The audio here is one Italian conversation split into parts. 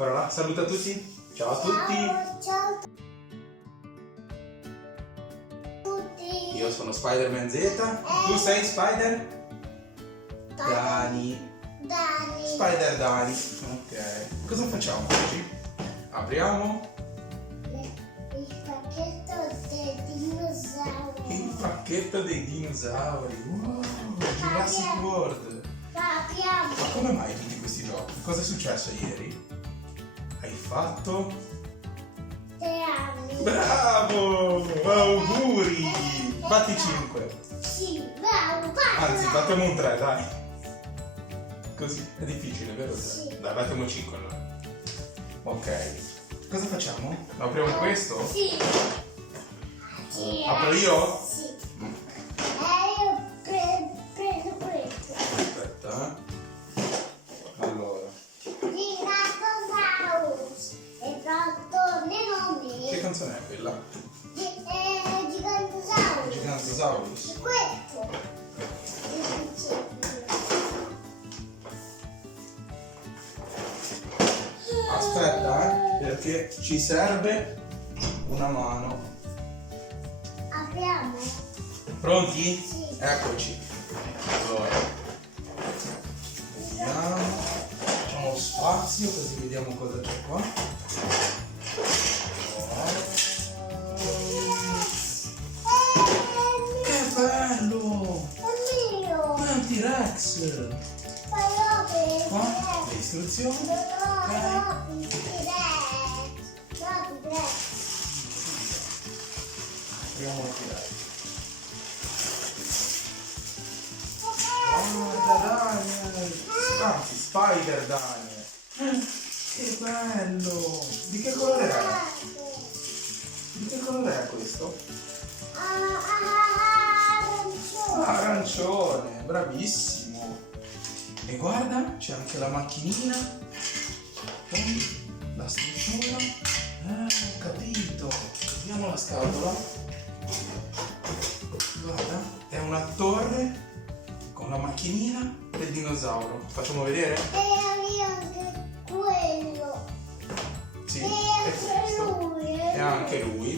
Ora là, saluta tutti. Ciao a tutti. Ciao a tutti. Io sono Spider-Man Z. Tu sei Spider? Dani. Spider Dani. Ok. Cosa facciamo oggi? Apriamo Il pacchetto dei dinosauri. il pacchetto dei dinosauri. Wow, Jurassic World. Apriamo. Ma come mai tutti questi giochi? Cosa è successo ieri? Hai fatto? 3 anni. Bravo! Auguri! Batti 5. Sì, bravo, Anzi, battiamo un 3, dai. Così, è difficile, vero? Sì. Dai, battiamo 5 allora. Ok. Cosa facciamo? Apriamo questo? Sì. Sì. Apro io? Sì. Io prendo questo. Aspetta, Allora, Giganosaurus. E pronto nome. che canzone è quella? Giganosaurus. Gigantosaurus. Questo. Aspetta, perché ci serve una mano. Apriamo. Pronti? Sì. Eccoci. Allora, vediamo. Facciamo spazio così vediamo cosa c'è qua. Che bello! È mio. È un T-Rex! Qua le istruzioni. Apriamo il T-Rex. Guarda Daniel! Anzi, Spider Daniel! Che bello! Di che colore è? Di che colore è questo? Arancione, bravissimo! E guarda, c'è anche la macchinina, poi la struttura. Ho capito! Vediamo la scatola. Guarda, è una torre con la macchinina del dinosauro. Facciamo vedere? Sì, è questo. E anche lui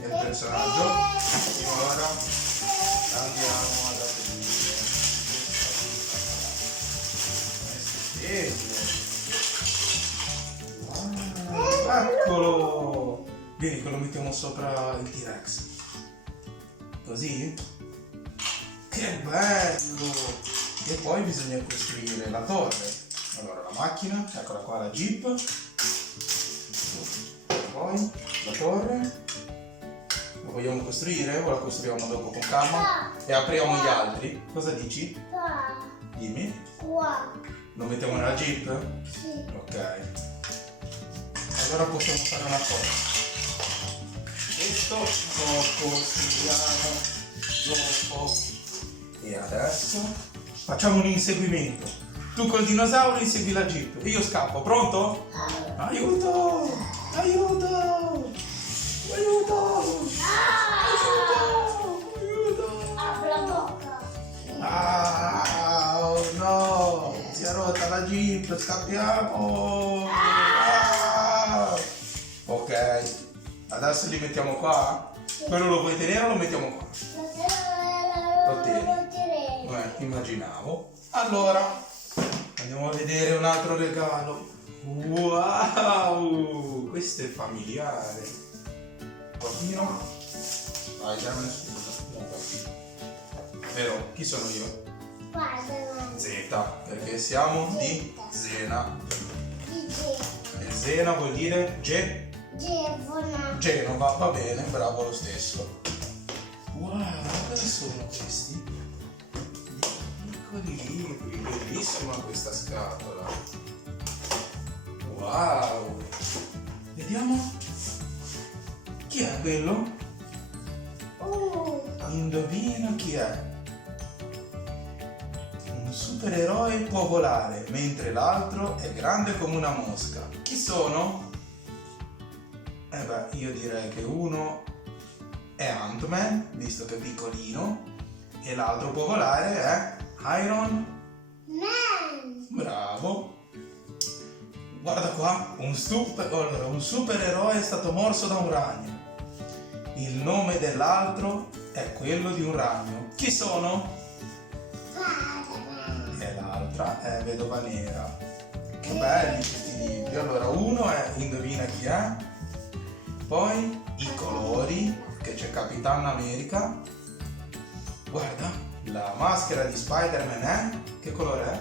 è il personaggio. E ora andiamo ad aprire. Eccolo! Vieni che lo mettiamo sopra il T-Rex. Così? Che bello! E poi bisogna costruire la torre. Allora la macchina, eccola qua la Jeep. Poi la torre. La vogliamo costruire o la costruiamo dopo con calma? E apriamo gli altri. Cosa dici? Dimmi. Lo mettiamo nella Jeep? Ok. Allora possiamo fare una cosa. Questo lo costruiamo dopo. E adesso facciamo un inseguimento. Tu col dinosauro insegui la Jeep. E io scappo. Pronto? Aiuto! Aiuto! Aiuto! Aiuto! Apri la bocca. Ah, oh no! Si è rotta la Jeep, scappiamo! Ah! Ok, adesso li mettiamo qua? Quello lo vuoi tenere o lo mettiamo qua? Lo terremo. Immaginavo. Allora, andiamo a vedere un altro regalo. Wow! Questo è familiare. Bambino? Vai, dammi una scusa. Non capito. Vero? Chi sono io? Z, perché siamo di Zena. E Zena vuol dire Genova, va bene, bravo lo stesso. Wow, cosa sono questi? Piccoli libri, bellissima questa scatola. Wow! Vediamo. Chi è quello? Indovina chi è? Un supereroe può volare, mentre l'altro è grande come una mosca. Chi sono? Io direi che uno è Ant-Man, visto che è piccolino, e l'altro può volare è Iron Man. Bravo. Guarda qua, un supereroe è stato morso da un ragno. Il nome dell'altro è quello di un ragno. Chi sono? E l'altra è Vedova Nera. Che belli questi libri. Allora, uno è Indovina chi è, poi i colori, che c'è Capitan America. Guarda, la maschera di Spider-Man è? Che colore è?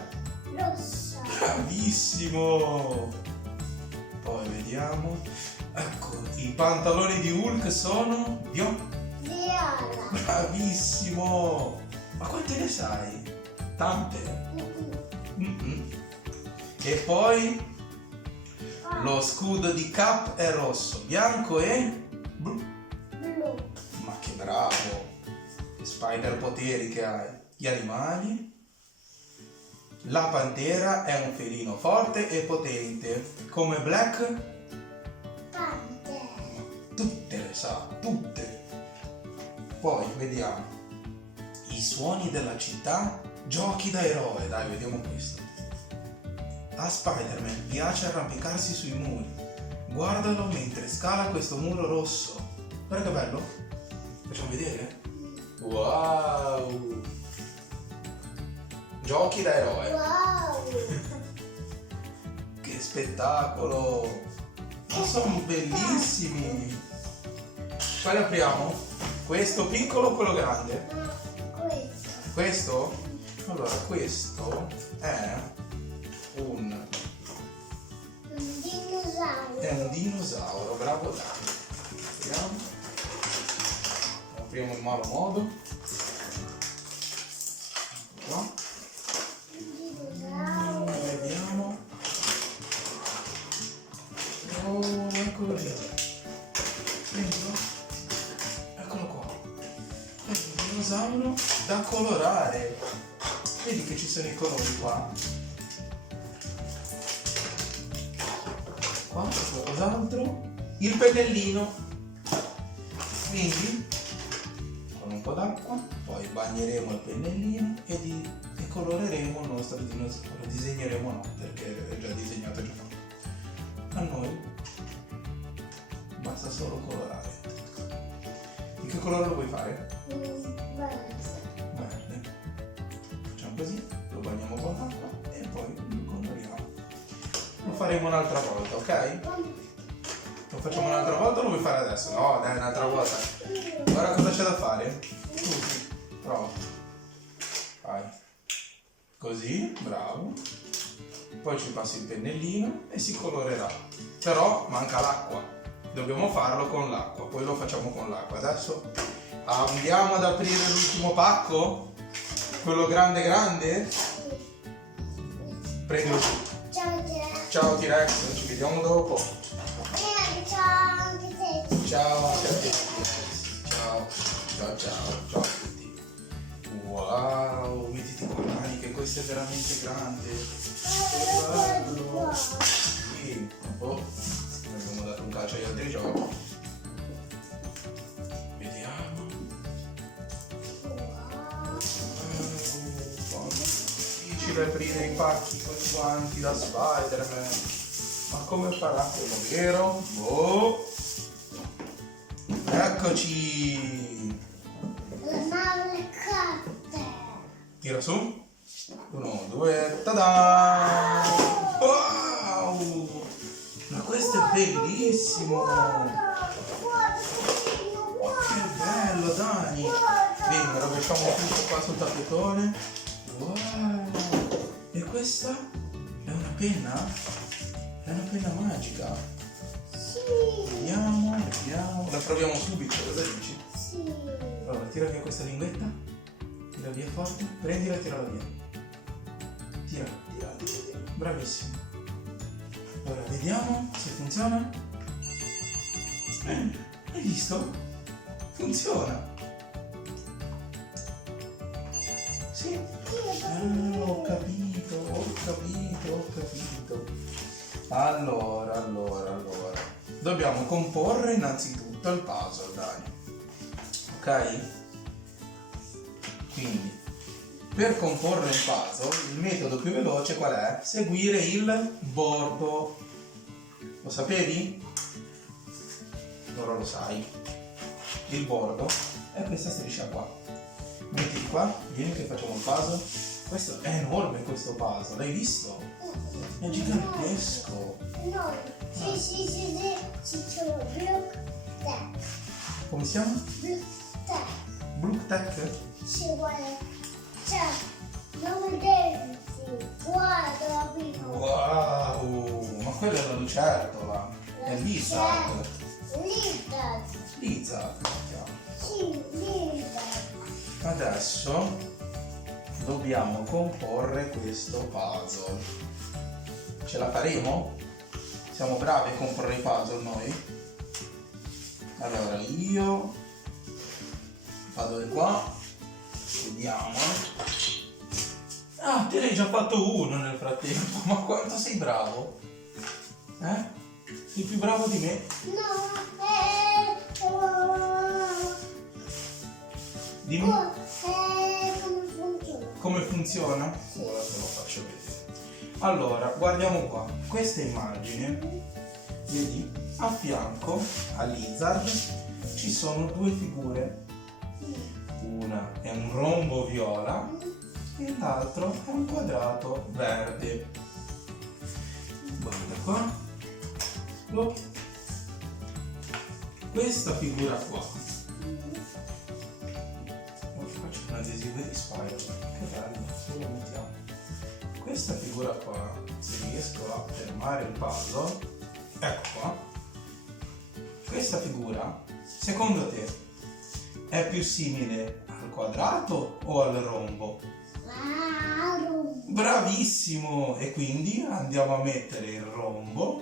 Rossa. Bravissimo! Poi vediamo. Ecco, i pantaloni di Hulk sono Viola. Bravissimo! Ma quante ne sai? Tante? Mm-mm. E poi lo scudo di Cap è rosso, bianco e blu. Blu. Ma che bravo! Spider poteri che hai. Gli animali. La pantera è un felino forte e potente, come Black. Pantera. Tutte le sa, tutte. Poi vediamo i suoni della città, giochi da eroe. Dai, vediamo questo. A Spider-Man piace arrampicarsi sui muri. Guardalo mentre scala questo muro rosso. Guarda che bello. Facciamo vedere? Wow! Giochi da eroe. Wow. Che spettacolo! Ma sono bellissimi! Quali apriamo? Questo piccolo o quello grande? Questo. Questo? Allora, questo è un dinosauro, bravo Dani. Vediamo. Lo apriamo in malo modo. Qua. Vediamo. Oh, eccolo lì. Dentro. Eccolo qua. È un dinosauro da colorare. Vedi che ci sono i colori qua. Qua, qualcos'altro. Il pennellino. Quindi, con un po' d'acqua, poi bagneremo il pennellino e coloreremo il nostro dinosauro. Disegneremo no, perché è già disegnato, già fatto. A noi basta solo colorare. Di che colore lo vuoi fare? Verde. Facciamo così, lo bagniamo con l'acqua e poi lo coloriamo. Lo faremo un'altra volta, ok? Lo facciamo un'altra volta o lo vuoi fare adesso? No, dai, un'altra volta. Ora cosa c'è da fare? Prova. Vai. Così, bravo. Poi ci passi il pennellino e si colorerà. Però manca l'acqua. Dobbiamo farlo con l'acqua, poi lo facciamo con l'acqua. Adesso andiamo ad aprire l'ultimo pacco? Quello grande grande? Prendilo tu. Ciao T-Rex. Ciao T-Rex, ci vediamo dopo. Ciao anche te. Ciao anche a te. Ciao, ciao, ciao a tutti. Wow, mettiti qua Dani, che questo è veramente grande. Che bello. Sì, oh, abbiamo dato un calcio agli altri giochi. Vediamo. Difficile aprire i pacchi tutti quanti da Spider-Man. Ma come farà quello vero? Oh! Eccoci! Le carte. Tira su. 1, 2, tada! Wow! Ma questo è bellissimo! Che bello, Dani! Vieni, rovesciamo tutto qua sul tappetone. Wow! E questa è una penna? È una penna magica. Sì. Vediamo, vediamo. La proviamo subito, cosa dici? Sì. Allora, tira via questa linguetta. Tira via forte. Prendila e tirala via. Tira. Bravissimo. Allora, vediamo se funziona. Hai visto? Funziona. Sì. Ho capito. Allora. Dobbiamo comporre innanzitutto il puzzle, Dani. Ok? Quindi, per comporre il puzzle, il metodo più veloce qual è? Seguire il bordo. Lo sapevi? Ora lo sai. Il bordo è questa striscia qua. Mettiti qua, vieni che facciamo un puzzle. Questo è enorme, questo puzzle, l'hai visto? È gigantesco. No, sì, sono Blue Tech. Come si chiama? Blue Tech. Blue Tech? Sì, guarda. Cioè, non vedersi. Guarda, amico. Wow, ma quella è la lucertola. È Lizard. Lizard. Lizard, si chiama. Sì, Lizard. Adesso dobbiamo comporre questo puzzle. Ce la faremo? Siamo bravi a comporre i puzzle noi? Allora io vado di qua, vediamo. Ah, te ne hai già fatto uno nel frattempo, ma quanto sei bravo? Sei più bravo di me? No, Dimmi come funziona? come funziona? Ora te lo faccio vedere. Allora, guardiamo qua. Questa immagine, vedi, a fianco a Lizard ci sono due figure. Una è un rombo viola e l'altro è un quadrato verde. Guarda qua. Questa figura qua. Faccio un adesivo di Spider-Man, che bello, dove lo mettiamo? Questa figura qua, se riesco a fermare il puzzle, ecco qua. Questa figura, secondo te, è più simile al quadrato o al rombo? Bravissimo! E quindi andiamo a mettere il rombo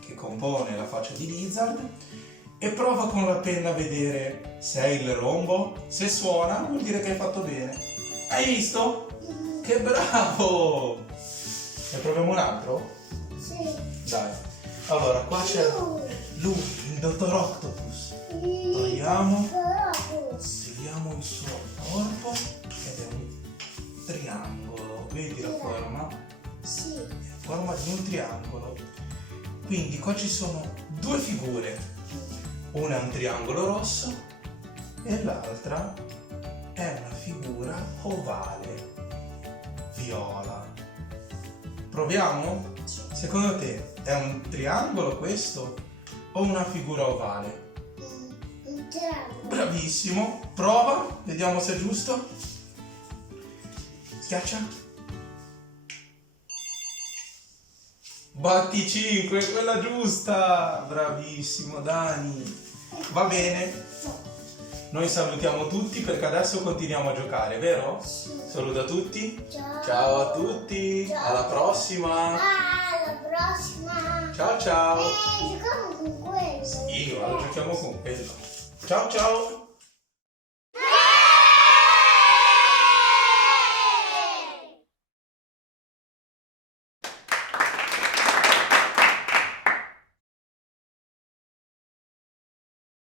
che compone la faccia di Lizard e prova con la penna a vedere se è il rombo. Se suona vuol dire che hai fatto bene. Hai visto? Che bravo! Ne proviamo un altro? Sì. Dai. Allora, qua c'è lui, il dottor Octopus. Togliamo il suo corpo ed è un triangolo. Vedi la forma? Sì. Forma di un triangolo. Quindi qua ci sono due figure. Una è un triangolo rosso e l'altra è una figura ovale viola. Proviamo? Secondo te è un triangolo questo o una figura ovale? Un triangolo. Bravissimo, prova, vediamo se è giusto. Schiaccia. Batti 5, quella giusta! Bravissimo Dani. Va bene. Noi salutiamo tutti perché adesso continuiamo a giocare, vero? Sì. Saluta tutti. Ciao. Ciao a tutti. Ciao. Alla prossima. Alla prossima. Ciao ciao. Giochiamo con questo. Io, allora giochiamo con quello. Ciao ciao.